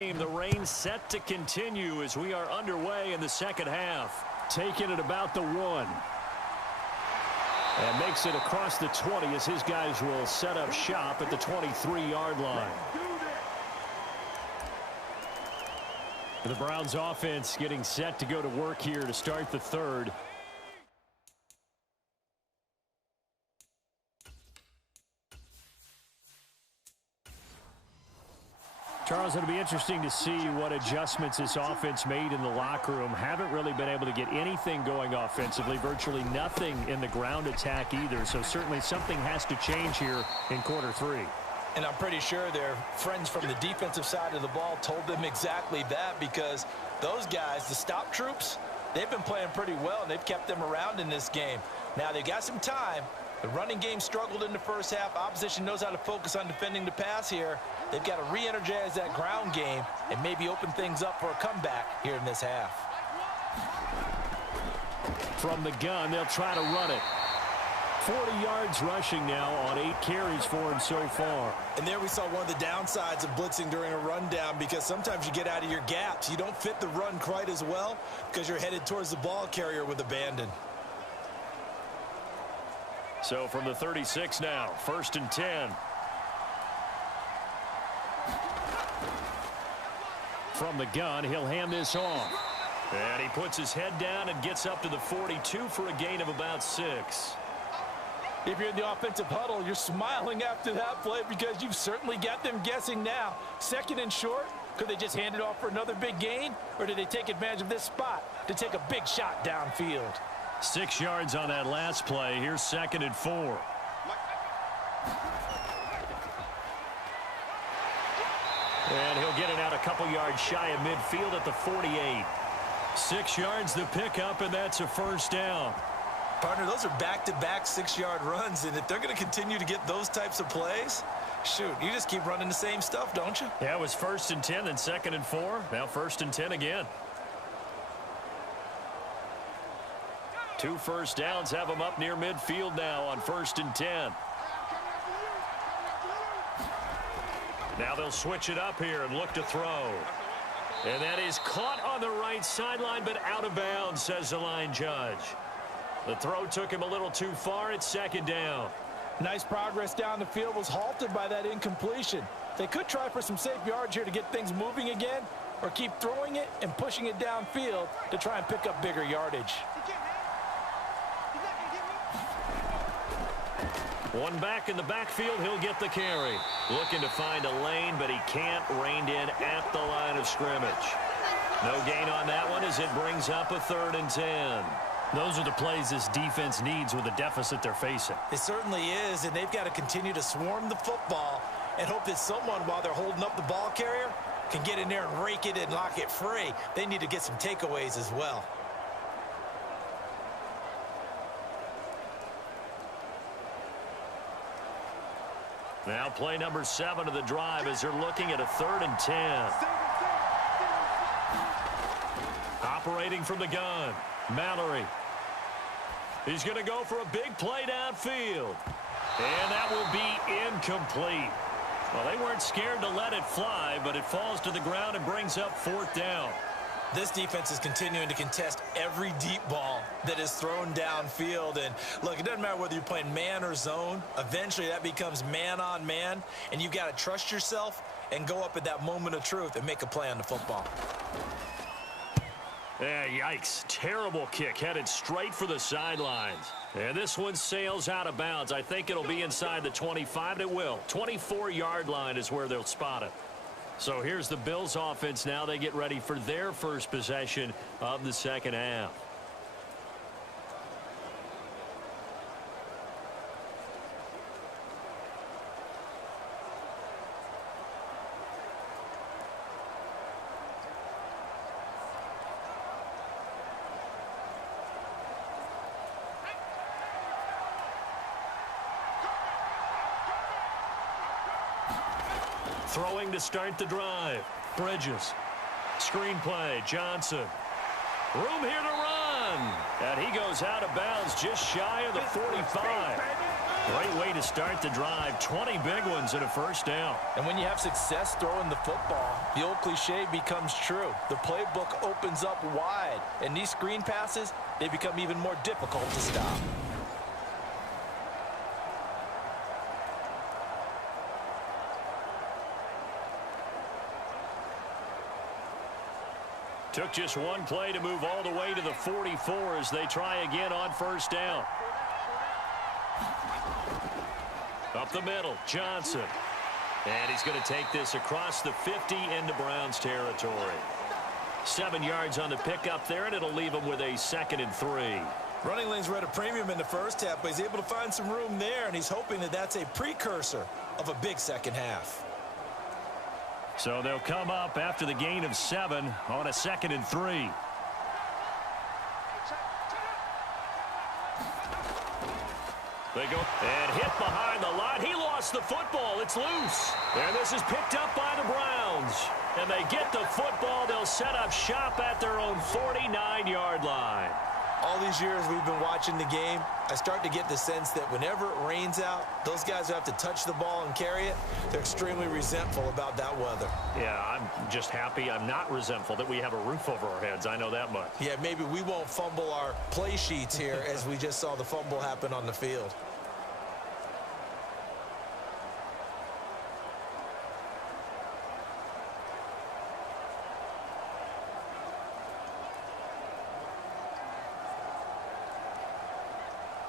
The rain set to continue as we are underway in the second half. Taking it about the 1. And makes it across the 20 as his guys will set up shop at the 23-yard line. The Browns offense getting set to go to work here to start the third. Charles, it'll be interesting to see what adjustments this offense made in the locker room. Haven't really been able to get anything going offensively, virtually nothing in the ground attack either. So certainly something has to change here in quarter 3. And I'm pretty sure their friends from the defensive side of the ball told them exactly that, because those guys, the stop troops, they've been playing pretty well, and they've kept them around in this game. Now they've got some time. The running game struggled in the first half. Opposition knows how to focus on defending the pass here. They've got to re-energize that ground game and maybe open things up for a comeback here in this half. From the gun, they'll try to run it. 40 yards rushing now on 8 carries for him so far. And there we saw one of the downsides of blitzing during a rundown, because sometimes you get out of your gaps. You don't fit the run quite as well because you're headed towards the ball carrier with abandon. So from the 36 now, 1st and 10. From the gun, he'll hand this off. And he puts his head down and gets up to the 42 for a gain of about 6. If you're in the offensive huddle, you're smiling after that play because you've certainly got them guessing now. 2nd and short, could they just hand it off for another big gain? Or did they take advantage of this spot to take a big shot downfield? 6 yards on that last play. Here's 2nd and 4. And he'll get it out a couple yards shy of midfield at the 48. 6 yards the pickup, and that's a 1st down. Partner, those are back-to-back 6-yard runs, and if they're going to continue to get those types of plays, shoot, you just keep running the same stuff, don't you? Yeah, it was 1st and 10, then 2nd and 4. Now 1st and 10 again. 2 first downs have them up near midfield now on 1st and 10. Now they'll switch it up here and look to throw. And that is caught on the right sideline, but out of bounds, says the line judge. The throw took him a little too far. It's 2nd down. Nice progress down the field, was halted by that incompletion. They could try for some safe yards here to get things moving again, or keep throwing it and pushing it downfield to try and pick up bigger yardage. One back in the backfield, he'll get the carry. Looking to find a lane, but he can't. Reined in at the line of scrimmage. No gain on that one as it brings up a 3rd and 10. Those are the plays this defense needs with the deficit they're facing. It certainly is, and they've got to continue to swarm the football and hope that someone, while they're holding up the ball carrier, can get in there and rake it and lock it free. They need to get some takeaways as well. Now play number 7 of the drive as they're looking at a 3rd and 10. Operating from the gun, Mallory. He's going to go for a big play downfield. And that will be incomplete. Well, they weren't scared to let it fly, but it falls to the ground and brings up 4th down. This defense is continuing to contest every deep ball that is thrown downfield. And look, it doesn't matter whether you're playing man or zone. Eventually that becomes man on man, and you've got to trust yourself and go up at that moment of truth and make a play on the football. Yeah, yikes. Terrible kick headed straight for the sidelines. And this one sails out of bounds. I think it'll be inside the 25. It will. 24-yard line is where they'll spot it. So here's the Bills offense now. They get ready for their first possession of the second half. Throwing to start the drive. Bridges. Screenplay. Johnson. Room here to run. And he goes out of bounds just shy of the 45. Great way to start the drive. 20 big ones and a first down. And when you have success throwing the football, the old cliche becomes true. The playbook opens up wide. And these screen passes, they become even more difficult to stop. Took just one play to move all the way to the 44 as they try again on first down. Up the middle, Johnson. And he's going to take this across the 50 into Browns territory. 7 yards on the pickup there, and it'll leave him with a 2nd and 3. Running lanes were at a premium in the first half, but he's able to find some room there, and he's hoping that that's a precursor of a big second half. So they'll come up after the gain of 7 on a 2nd and 3. They go and hit behind the line. He lost the football. It's loose. And this is picked up by the Browns. And they get the football. They'll set up shop at their own 49-yard line. All these years we've been watching the game, I start to get the sense that whenever it rains out, those guys who have to touch the ball and carry it, they're extremely resentful about that weather. Yeah, I'm just happy I'm not resentful that we have a roof over our heads. I know that much. Yeah, maybe we won't fumble our play sheets here as we just saw the fumble happen on the field.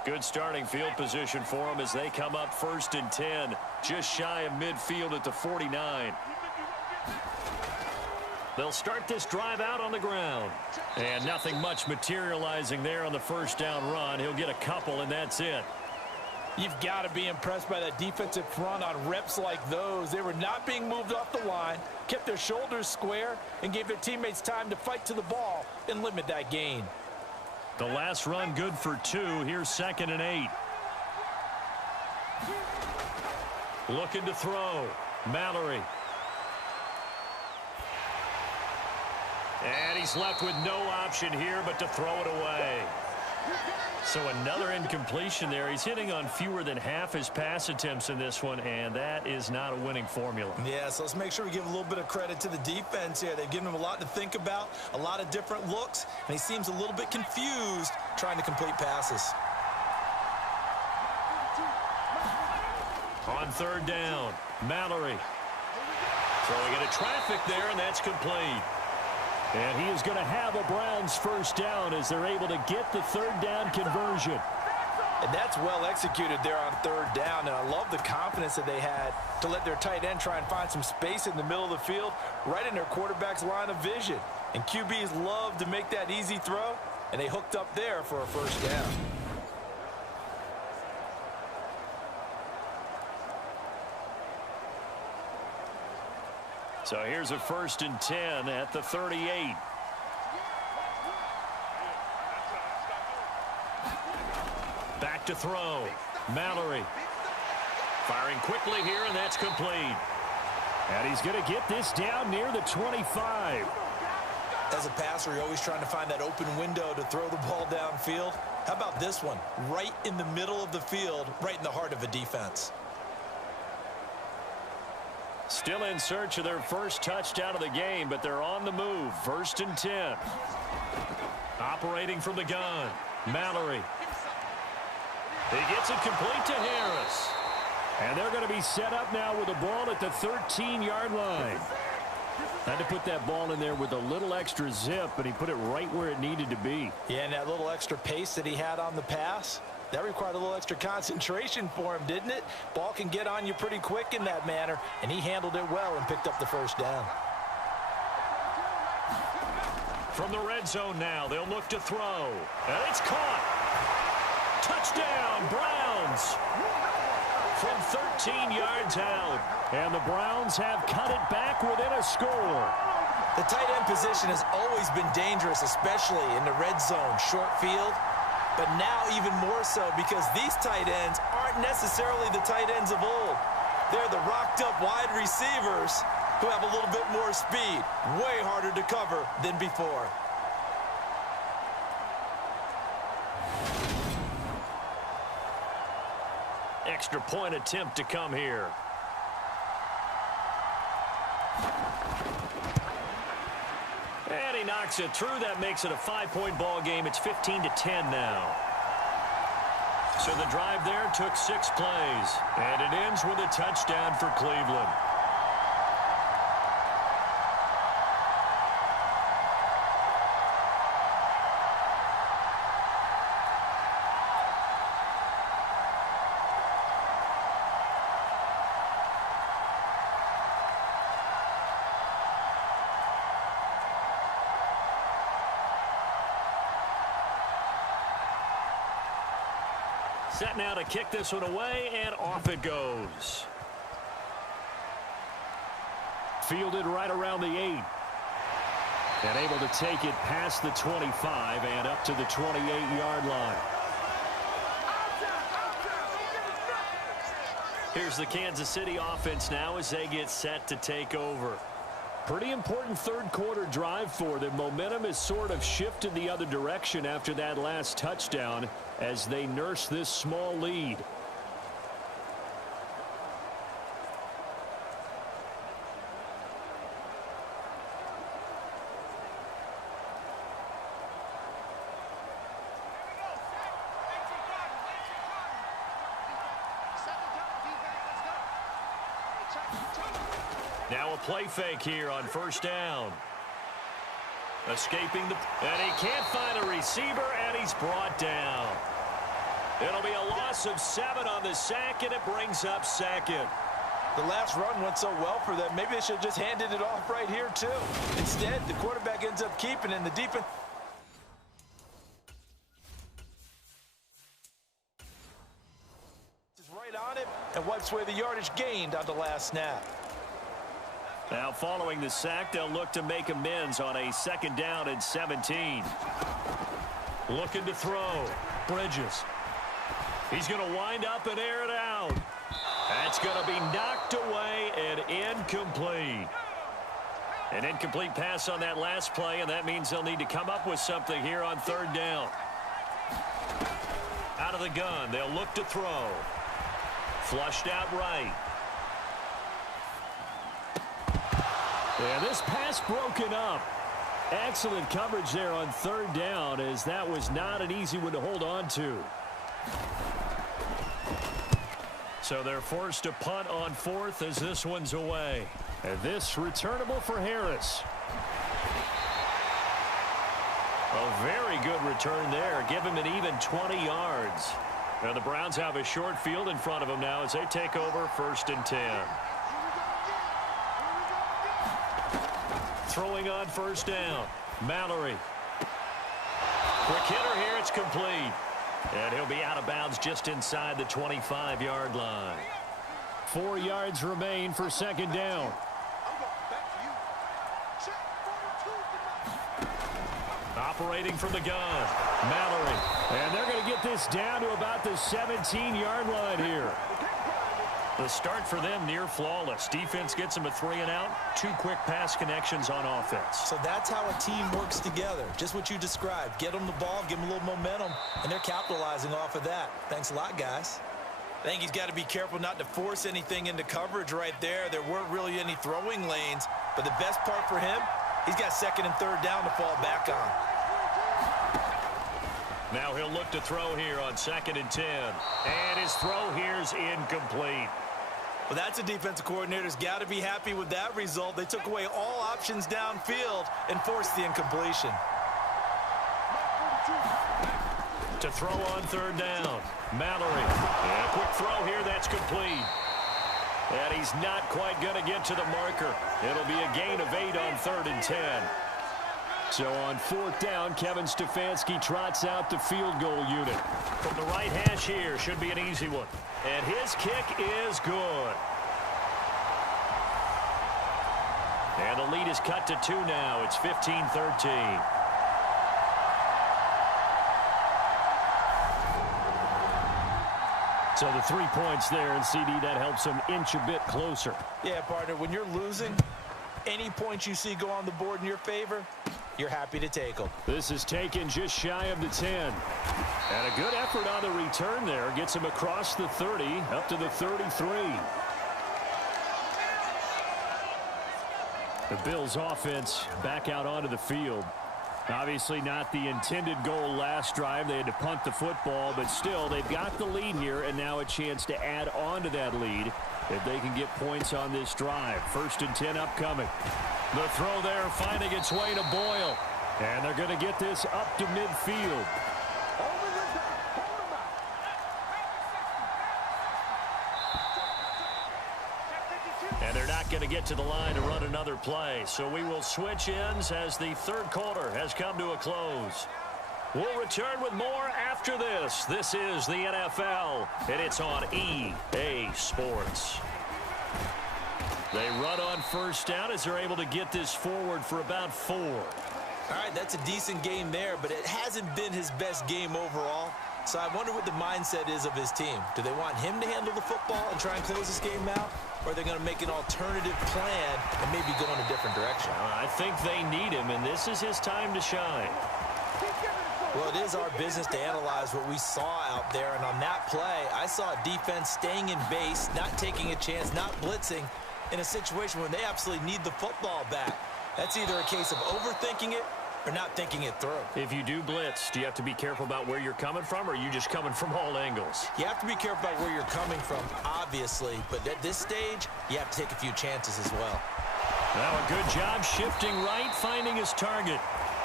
Good starting field position for them as they come up 1st and 10, just shy of midfield at the 49. They'll start this drive out on the ground. And nothing much materializing there on the first down run. He'll get a couple, and that's it. You've got to be impressed by that defensive front on reps like those. They were not being moved off the line, kept their shoulders square, and gave their teammates time to fight to the ball and limit that gain. The last run good for 2. Here's 2nd and 8. Looking to throw. Mallory. And he's left with no option here but to throw it away. So another incompletion there. He's hitting on fewer than half his pass attempts in this one, and that is not a winning formula. Yeah, so let's make sure we give a little bit of credit to the defense here. They've given him a lot to think about, a lot of different looks, and he seems a little bit confused trying to complete passes. On 3rd down, Mallory. Throwing into traffic there, and that's complete. And he is going to have a Browns first down as they're able to get the 3rd down conversion. And that's well executed there on 3rd down. And I love the confidence that they had to let their tight end try and find some space in the middle of the field, right in their quarterback's line of vision. And QBs love to make that easy throw, and they hooked up there for a first down. So here's a 1st and 10 at the 38. Back to throw. Mallory. Firing quickly here, and that's complete. And he's going to get this down near the 25. As a passer, you're always trying to find that open window to throw the ball downfield. How about this one? Right in the middle of the field, right in the heart of a defense. Still in search of their first touchdown of the game, but they're on the move. 1st and 10. Operating from the gun. Mallory. He gets it complete to Harris. And they're going to be set up now with the ball at the 13-yard line. Had to put that ball in there with a little extra zip, but he put it right where it needed to be. Yeah, and that little extra pace that he had on the pass, that required a little extra concentration for him, didn't it? Ball can get on you pretty quick in that manner, and he handled it well and picked up the first down. From the red zone now, they'll look to throw. And it's caught. Touchdown, Browns. From 13 yards out. And the Browns have cut it back within a score. The tight end position has always been dangerous, especially in the red zone, short field. But now even more so because these tight ends aren't necessarily the tight ends of old. They're the rocked-up wide receivers who have a little bit more speed, way harder to cover than before. extra point attempt to come here. And he knocks it through. That makes it a 5-point ball game. It's 15-10 now. So the drive there took 6 plays. And it ends with a touchdown for Cleveland. Set now to kick this one away, and off it goes. Fielded right around the 8. And able to take it past the 25 and up to the 28-yard line. Here's the Kansas City offense now as they get set to take over. Pretty important third-quarter drive for them. Momentum has sort of shifted the other direction after that last touchdown as they nurse this small lead. Now a play fake here on first down. Escaping and he can't find a receiver, and he's brought down. It'll be a loss of 7 on the sack, and it brings up second. The last run went so well for them. Maybe they should have just handed it off right here, too. Instead, the quarterback ends up keeping, and the defense is right on it and wipes away the yardage gained on the last snap. Now following the sack, they'll look to make amends on a 2nd down and 17. Looking to throw. Bridges. He's going to wind up and air it out. That's going to be knocked away and incomplete. An incomplete pass on that last play, and that means they'll need to come up with something here on 3rd down. Out of the gun, they'll look to throw. Flushed out right. And this pass broken up. Excellent coverage there on 3rd down, as that was not an easy one to hold on to. So they're forced to punt on 4th as this one's away. And this returnable for Harris. A very good return there. Give him an even 20 yards. Now the Browns have a short field in front of them now as they take over 1st and 10. Throwing on 1st down. Mallory. Quick hitter here. It's complete. And he'll be out of bounds just inside the 25-yard line. 4 yards remain for 2nd down. Operating from the gun. Mallory. And they're going to get this down to about the 17-yard line here. The start for them near flawless. Defense gets them a 3-and-out. 2 quick pass connections on offense. So that's how a team works together. Just what you described. Get them the ball, give them a little momentum, and they're capitalizing off of that. Thanks a lot, guys. I think he's got to be careful not to force anything into coverage right there. There weren't really any throwing lanes, but the best part for him, he's got 2nd and 3rd down to fall back on. Now he'll look to throw here on 2nd and 10. And his throw here's incomplete. Well, that's a defensive coordinator's got to be happy with that result. They took away all options downfield and forced the incompletion. To throw on 3rd down. Mallory. And a quick throw here. That's complete. And he's not quite going to get to the marker. It'll be a gain of 8 on 3rd and 10. So on 4th down, Kevin Stefanski trots out the field goal unit. From the right hash here, should be an easy one. And his kick is good. And the lead is cut to 2 now. It's 15-13. So the 3 points there, and CD, that helps him inch a bit closer. Yeah, partner, when you're losing, any points you see go on the board in your favor, you're happy to take them. This is taken just shy of the 10. And a good effort on the return there. Gets him across the 30, up to the 33. The Bills offense back out onto the field. Obviously not the intended goal last drive. They had to punt the football, but still they've got the lead here, and now a chance to add on to that lead if they can get points on this drive. 1st and 10 upcoming. The throw there finding its way to Boyle. And they're going to get this up to midfield. And they're not going to get to the line to run another play. So we will switch ends as the 3rd quarter has come to a close. We'll return with more after this. This is the NFL, and it's on EA Sports. They run on 1st down as they're able to get this forward for about 4. All right, that's a decent game there, but it hasn't been his best game overall. So I wonder what the mindset is of his team. Do they want him to handle the football and try and close this game out? Or are they going to make an alternative plan and maybe go in a different direction? I think they need him, and this is his time to shine. Well, it is our business to analyze what we saw out there. And on that play, I saw a defense staying in base, not taking a chance, not blitzing in a situation where they absolutely need the football back. That's either a case of overthinking it or not thinking it through. If you do blitz, do you have to be careful about where you're coming from, or are you just coming from all angles? You have to be careful about where you're coming from, obviously. But at this stage, you have to take a few chances as well. Now a good job shifting right, finding his target.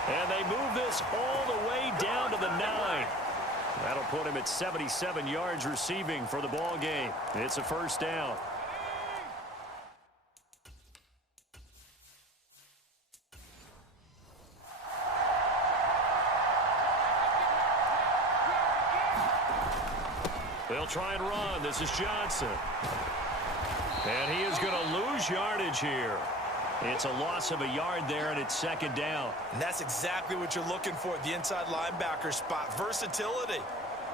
And they move this all the way down to the 9. That'll put him at 77 yards receiving for the ball game. It's a 1st down. They'll try and run. This is Johnson. And he is going to lose yardage here. It's a loss of a yard there, and it's 2nd down. And that's exactly what you're looking for at the inside linebacker spot. Versatility.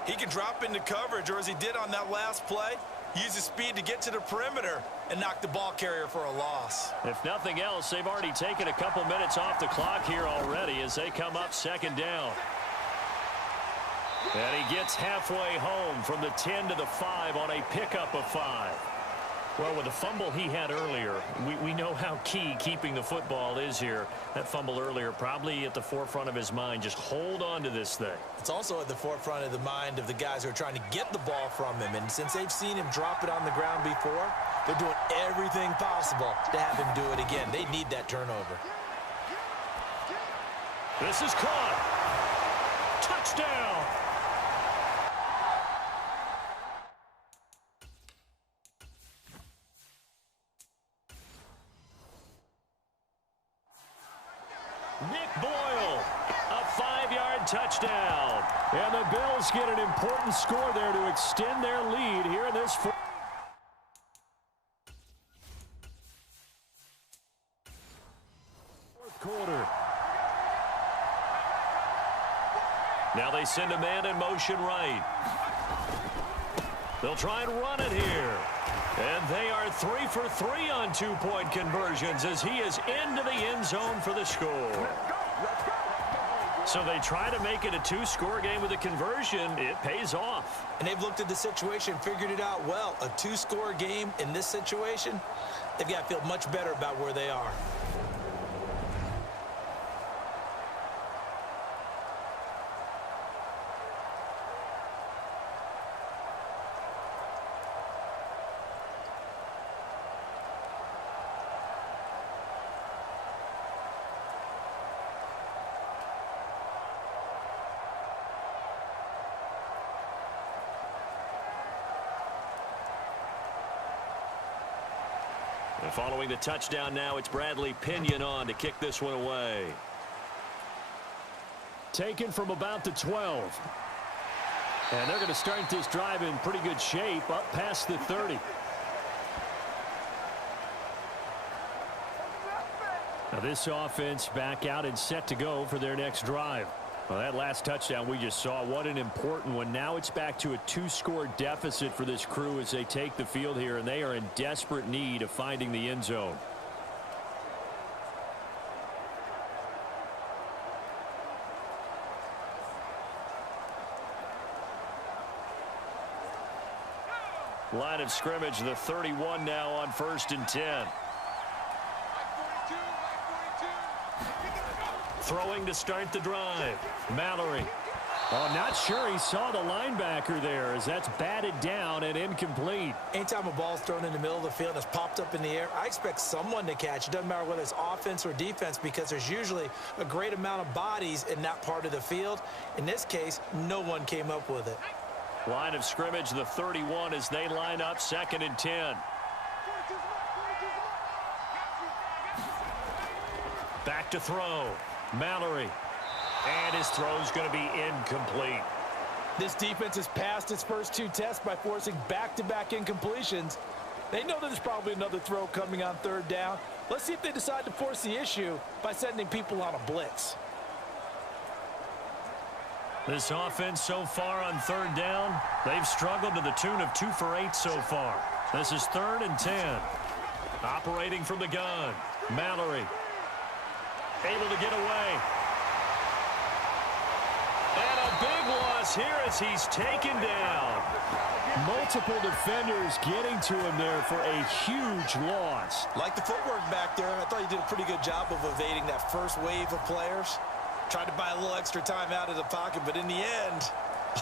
He can drop into coverage, or as he did on that last play, use his speed to get to the perimeter and knock the ball carrier for a loss. If nothing else, they've already taken a couple minutes off the clock here already as they come up 2nd down. And he gets halfway home from the 10 to the 5 on a pickup of 5. Well, with the fumble he had earlier, we know how key keeping the football is here. That fumble earlier probably at the forefront of his mind. Just hold on to this thing. It's also at the forefront of the mind of the guys who are trying to get the ball from him. And since they've seen him drop it on the ground before, they're doing everything possible to have him do it again. They need that turnover. This is caught. Touchdown. Nick Boyle, a 5-yard touchdown. And the Bills get an important score there to extend their lead here in this 4th quarter. Now they send a man in motion right. They'll try and run it here. And they are 3 for 3 on 2-point conversions as he is into the end zone for the score. So they try to make it a 2-score game with a conversion. It pays off. And they've looked at the situation, figured it out well. A 2-score game in this situation, they've got to feel much better about where they are. And following the touchdown now, it's Bradley Pinion on to kick this one away. Taken from about the 12. And they're going to start this drive in pretty good shape up past the 30. Now this offense back out and set to go for their next drive. Well, that last touchdown we just saw, what an important one. Now it's back to a 2-score deficit for this crew as they take the field here, and they are in desperate need of finding the end zone. Line of scrimmage, the 31 now on 1st and 10. Throwing to start the drive. Mallory. Oh, not sure he saw the linebacker there as that's batted down and incomplete. Anytime a ball's thrown in the middle of the field and it's popped up in the air, I expect someone to catch. It doesn't matter whether it's offense or defense because there's usually a great amount of bodies in that part of the field. In this case, no one came up with it. Line of scrimmage, the 31 as they line up 2nd and 10. Back to throw. Mallory. And his throw's going to be incomplete. This defense has passed its first 2 tests by forcing back-to-back incompletions. They know that there's probably another throw coming on 3rd down. Let's see if they decide to force the issue by sending people on a blitz. This offense so far on 3rd down, they've struggled to the tune of 2 for 8 so far. This is 3rd and 10. Operating from the gun. Mallory. Able to get away. And a big loss here as he's taken down. Multiple defenders getting to him there for a huge loss. Like the footwork back there, I thought he did a pretty good job of evading that first wave of players. Tried to buy a little extra time out of the pocket, but in the end,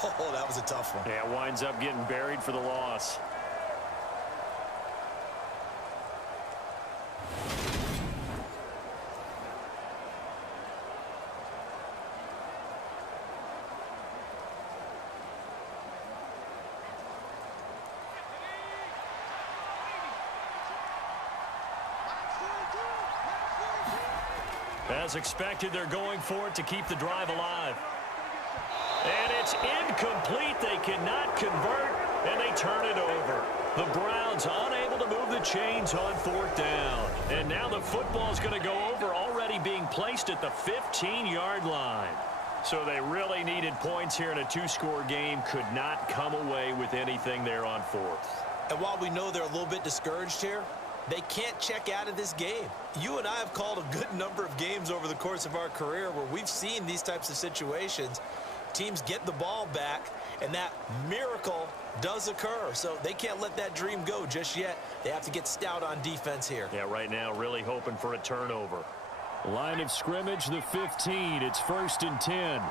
oh, that was a tough one. Yeah, winds up getting buried for the loss. As expected, they're going for it to keep the drive alive. And it's incomplete. They cannot convert, and they turn it over. The Browns unable to move the chains on 4th down. And now the football's going to go over, already being placed at the 15-yard line. So they really needed points here in a 2-score game. Could not come away with anything there on 4th. And while we know they're a little bit discouraged here, they can't check out of this game. You and I have called a good number of games over the course of our career where we've seen these types of situations. Teams get the ball back, and that miracle does occur. So they can't let that dream go just yet. They have to get stout on defense here. Yeah, right now really hoping for a turnover. Line of scrimmage, the 15. It's 1st and 10.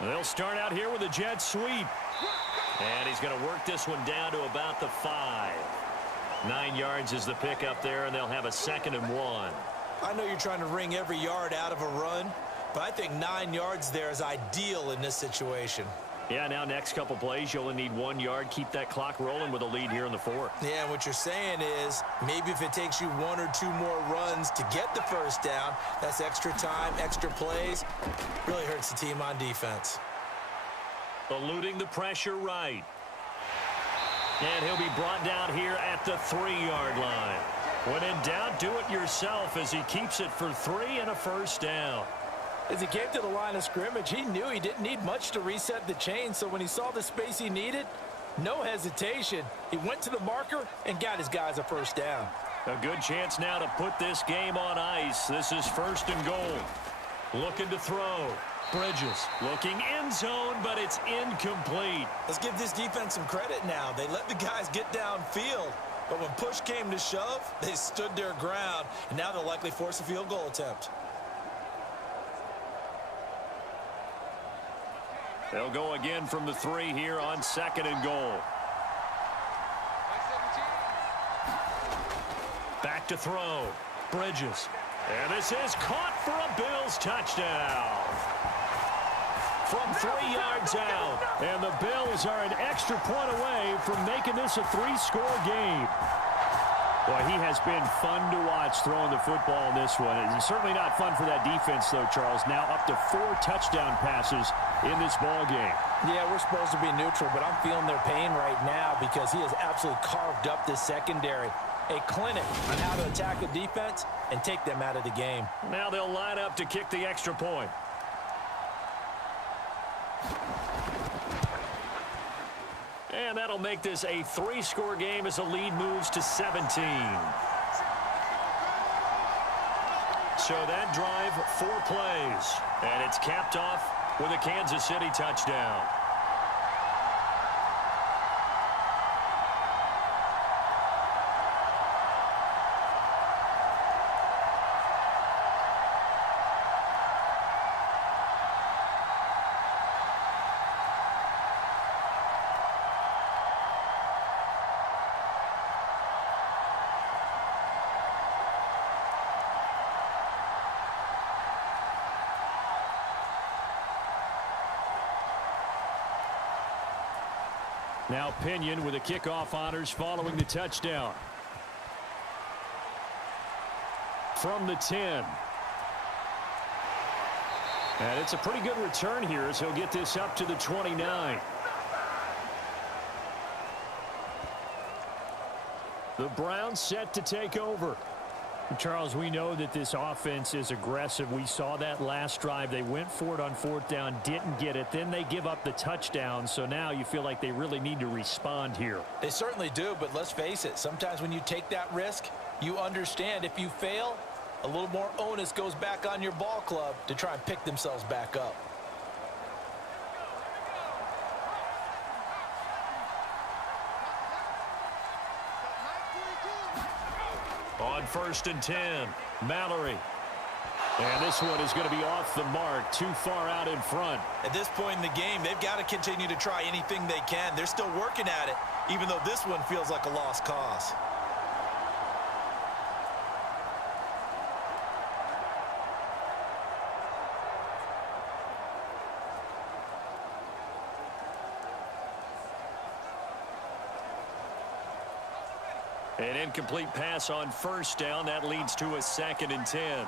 They'll start out here with a jet sweep. And he's going to work this one down to about the 5. 9 yards is the pickup there, and they'll have a 2nd and 1. I know you're trying to wring every yard out of a run, but I think 9 yards there is ideal in this situation. Yeah, now next couple plays, you only need 1 yard. Keep that clock rolling with a lead here in the 4th. Yeah, and what you're saying is maybe if it takes you 1 or 2 more runs to get the 1st down, that's extra time, extra plays. Really hurts the team on defense. Eluding the pressure right. And he'll be brought down here at the 3-yard line. When in doubt, do it yourself as he keeps it for 3 and a 1st down. As he came to the line of scrimmage, he knew he didn't need much to reset the chain, so when he saw the space he needed, no hesitation. He went to the marker and got his guys a 1st down. A good chance now to put this game on ice. This is 1st and goal. Looking to throw. Bridges looking end zone, but it's incomplete. Let's give this defense some credit now. They let the guys get downfield, but when push came to shove, they stood their ground, and now they'll likely force a field goal attempt. They'll go again from the 3 here on 2nd and goal. Back to throw. Bridges. And this is caught for a Bills touchdown. From 3 yards out. And the Bills are an extra point away from making this a 3-score game. Boy, he has been fun to watch throwing the football in this one. It's certainly not fun for that defense, though, Charles. Now up to 4 touchdown passes in this ball game. Yeah, we're supposed to be neutral, but I'm feeling their pain right now because he has absolutely carved up this secondary. A clinic on how to attack a defense and take them out of the game. Now they'll line up to kick the extra point. And that'll make this a 3-score game as the lead moves to 17. So that drive, 4 plays. And it's capped off with a Kansas City touchdown. Now Pinion with the kickoff honors following the touchdown. From the 10. And it's a pretty good return here as he'll get this up to the 29. The Browns set to take over. Charles, we know that this offense is aggressive. We saw that last drive. They went for it on 4th down, didn't get it. Then they give up the touchdown. So now you feel like they really need to respond here. They certainly do, but let's face it. Sometimes when you take that risk, you understand if you fail, a little more onus goes back on your ball club to try and pick themselves back up. On 1st and 10, Mallory. And this one is going to be off the mark, too far out in front. At this point in the game, they've got to continue to try anything they can. They're still working at it, even though this one feels like a lost cause. An incomplete pass on 1st down. That leads to a 2nd and 10.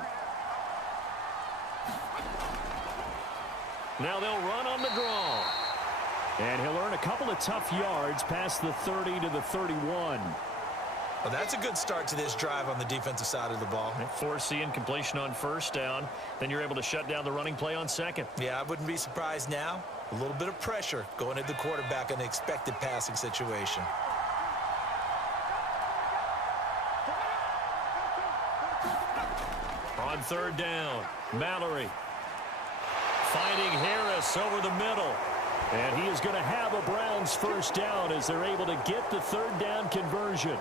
Now they'll run on the draw. And he'll earn a couple of tough yards past the 30 to the 31. Well, that's a good start to this drive on the defensive side of the ball. Force the incompletion on 1st down. Then you're able to shut down the running play on 2nd. Yeah, I wouldn't be surprised now. A little bit of pressure going at the quarterback in an expected passing situation. On 3rd down, Mallory finding Harris over the middle. And he is going to have a Browns 1st down as they're able to get the 3rd down conversion.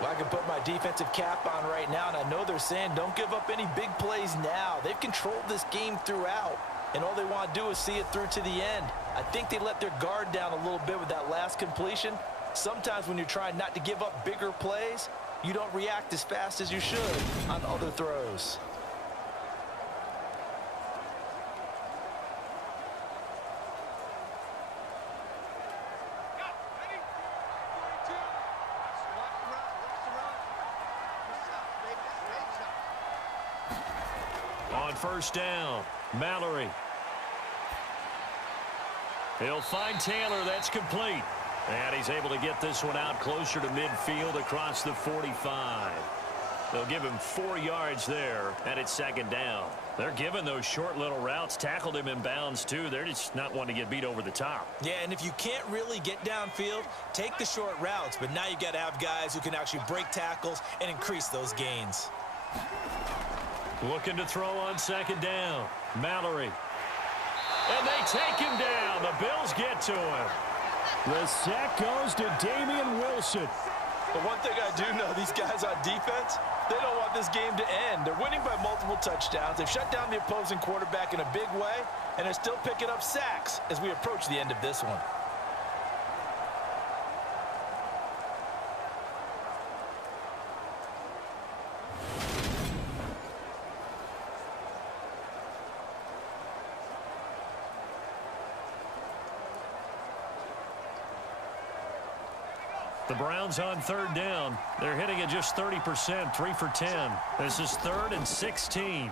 Well, I can put my defensive cap on right now, and I know they're saying don't give up any big plays now. They've controlled this game throughout, and all they want to do is see it through to the end. I think they let their guard down a little bit with that last completion. Sometimes when you're trying not to give up bigger plays, you don't react as fast as you should on other throws. On 1st down, Mallory. He'll find Taylor. That's complete. And he's able to get this one out closer to midfield across the 45. They'll give him 4 yards there, and it's 2nd down. They're giving those short little routes. Tackled him in bounds, too. They're just not wanting to get beat over the top. Yeah, and if you can't really get downfield, take the short routes. But now you got to have guys who can actually break tackles and increase those gains. Looking to throw on 2nd down. Mallory. And they take him down. The Bills get to him. The sack goes to Damian Wilson. But one thing I do know, these guys on defense, they don't want this game to end. They're winning by multiple touchdowns. They've shut down the opposing quarterback in a big way, and they're still picking up sacks as we approach the end of this one. The Browns on 3rd down. They're hitting it just 30%, 3 for 10. This is 3rd and 16.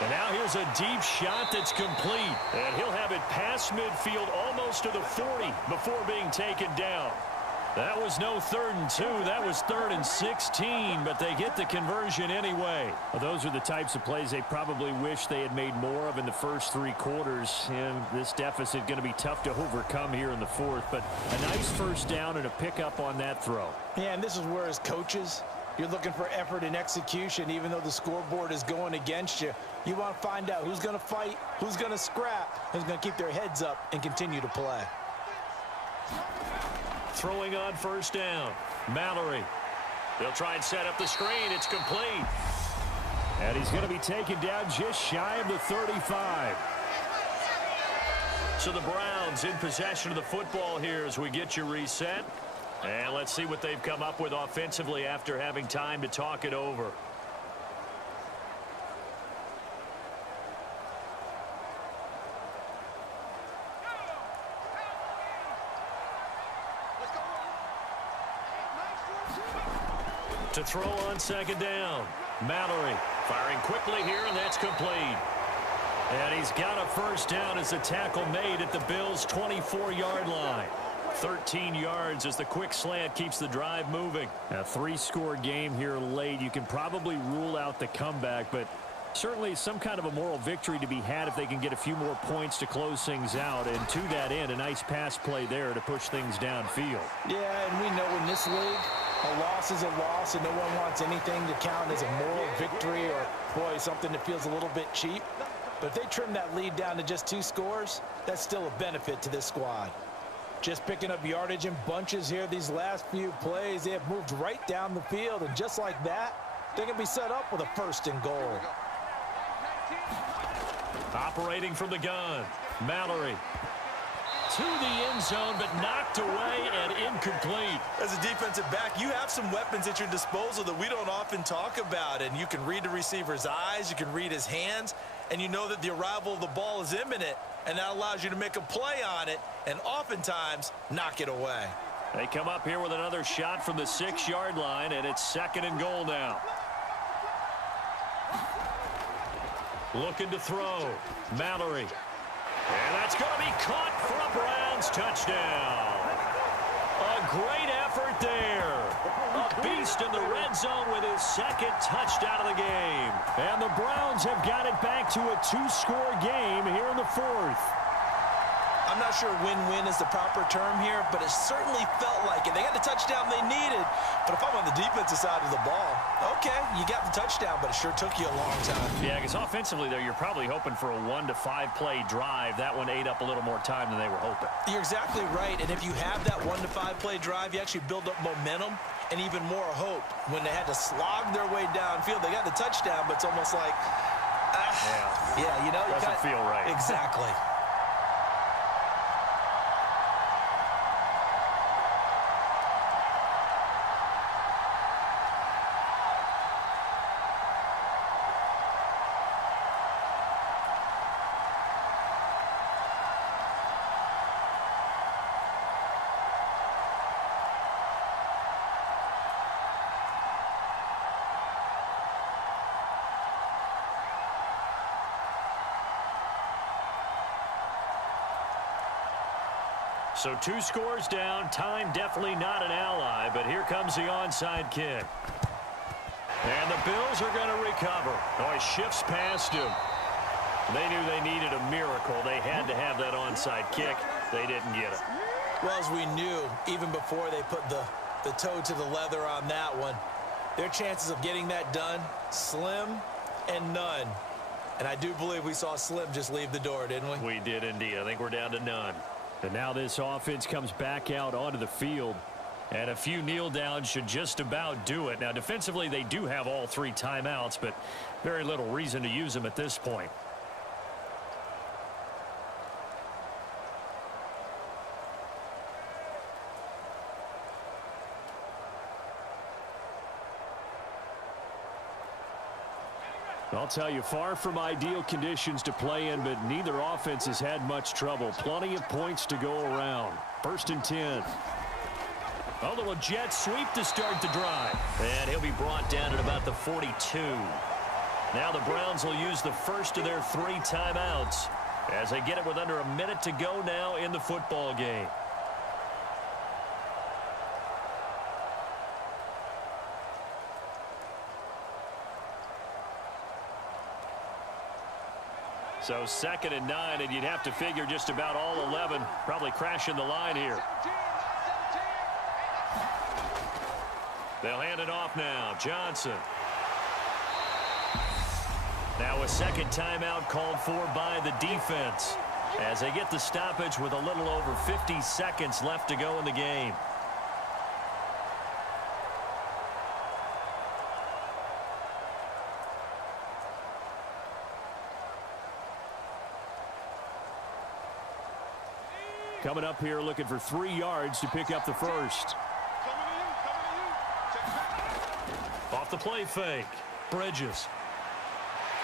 And now here's a deep shot that's complete. And he'll have it past midfield almost to the 40 before being taken down. That was no 3rd and 2. That was 3rd and 16, but they get the conversion anyway. Well, those are the types of plays they probably wish they had made more of in the first 3 quarters. And this deficit going to be tough to overcome here in the 4th, but a nice first down and a pickup on that throw. Yeah, and this is where as coaches, you're looking for effort and execution. Even though the scoreboard is going against you, you want to find out who's going to fight, who's going to scrap, who's going to keep their heads up and continue to play. Throwing on first down, Mallory. They'll try and set up the screen. It's complete. And he's going to be taken down just shy of the 35. So the Browns in possession of the football here as we get you reset. And let's see what they've come up with offensively after having time to talk it over. To throw on second down, Mallory firing quickly here, and that's complete. And he's got a first down as the tackle made at the Bills' 24-yard line. 13 yards as the quick slant keeps the drive moving. A 3-score game here late. You can probably rule out the comeback, but certainly some kind of a moral victory to be had if they can get a few more points to close things out. And to that end, a nice pass play there to push things downfield. Yeah, and we know in this league, a loss is a loss, and no one wants anything to count as a moral victory or, boy, something that feels a little bit cheap. But if they trim that lead down to just 2 scores, that's still a benefit to this squad. Just picking up yardage in bunches here these last few plays. They have moved right down the field, and just like that, they can be set up with a 1st and goal. Operating from the gun, Mallory. To the end zone, but knocked away and incomplete. As a defensive back, you have some weapons at your disposal that we don't often talk about. And you can read the receiver's eyes, you can read his hands, and you know that the arrival of the ball is imminent. And that allows you to make a play on it and oftentimes knock it away. They come up here with another shot from the 6-yard line, and it's 2nd and goal now. Looking to throw, Mallory. And that's going to be caught for a Browns touchdown. A great effort there. A beast in the red zone with his 2nd touchdown of the game. And the Browns have got it back to a 2-score game here in the 4th. I'm not sure win-win is the proper term here, but it certainly felt like it. They got the touchdown they needed. But if I'm on the defensive side of the ball, okay, you got the touchdown, but it sure took you a long time. Yeah, because offensively there, you're probably hoping for a 1 to 5 play drive. That one ate up a little more time than they were hoping. You're exactly right. And if you have that 1 to 5 play drive, you actually build up momentum and even more hope. When they had to slog their way downfield, they got the touchdown, but it's almost like, yeah, you know, doesn't feel right. Exactly. So 2 scores down. Time definitely not an ally, but here comes the onside kick. And the Bills are going to recover. Oh, he shifts past him. They knew they needed a miracle. They had to have that onside kick. They didn't get it. Well, as we knew, even before they put the toe to the leather on that one, their chances of getting that done, slim and none. And I do believe we saw Slim just leave the door, didn't we? We did indeed. I think we're down to none. And now this offense comes back out onto the field. And a few kneel downs should just about do it. Now, defensively, they do have all 3 timeouts, but very little reason to use them at this point. I'll tell you, far from ideal conditions to play in, but neither offense has had much trouble. Plenty of points to go around. 1st and 10. A little jet sweep to start the drive. And he'll be brought down at about the 42. Now the Browns will use the first of their 3 timeouts as they get it with under a minute to go now in the football game. So 2nd and 9, and you'd have to figure just about all 11 probably crashing the line here. They'll hand it off now. Johnson. Now a second timeout called for by the defense as they get the stoppage with a little over 50 seconds left to go in the game. Coming up here looking for 3 yards to pick up the first. Off the play fake. Bridges.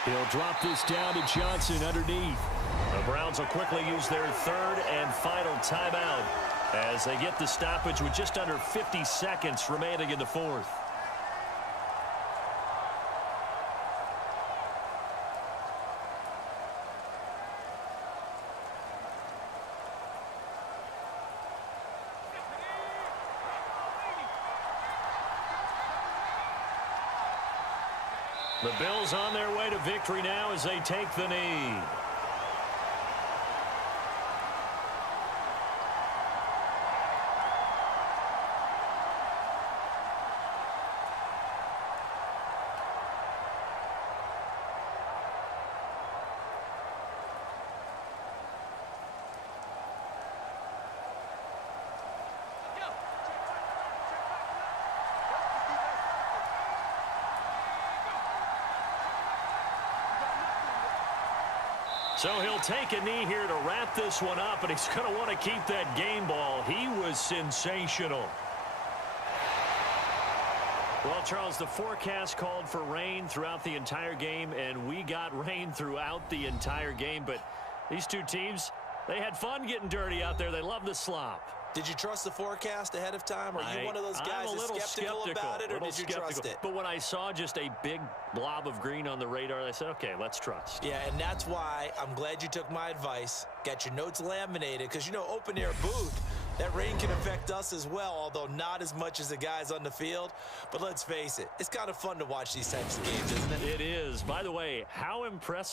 He'll drop this down to Johnson underneath. The Browns will quickly use their 3rd and final timeout as they get the stoppage with just under 50 seconds remaining in the 4th. The Bills on their way to victory now as they take the knee. So he'll take a knee here to wrap this one up, and he's going to want to keep that game ball. He was sensational. Well, Charles, the forecast called for rain throughout the entire game, and we got rain throughout the entire game. But these two teams, they had fun getting dirty out there. They love the slop. Did you trust the forecast ahead of time? Are you one of those guys that's skeptical about it, or did you trust it? But when I saw just a big blob of green on the radar, I said, okay, let's trust. Yeah, and that's why I'm glad you took my advice. Got your notes laminated, because, you know, open-air booth, that rain can affect us as well, although not as much as the guys on the field. But let's face it, it's kind of fun to watch these types of games, isn't it? It is. By the way, how impressive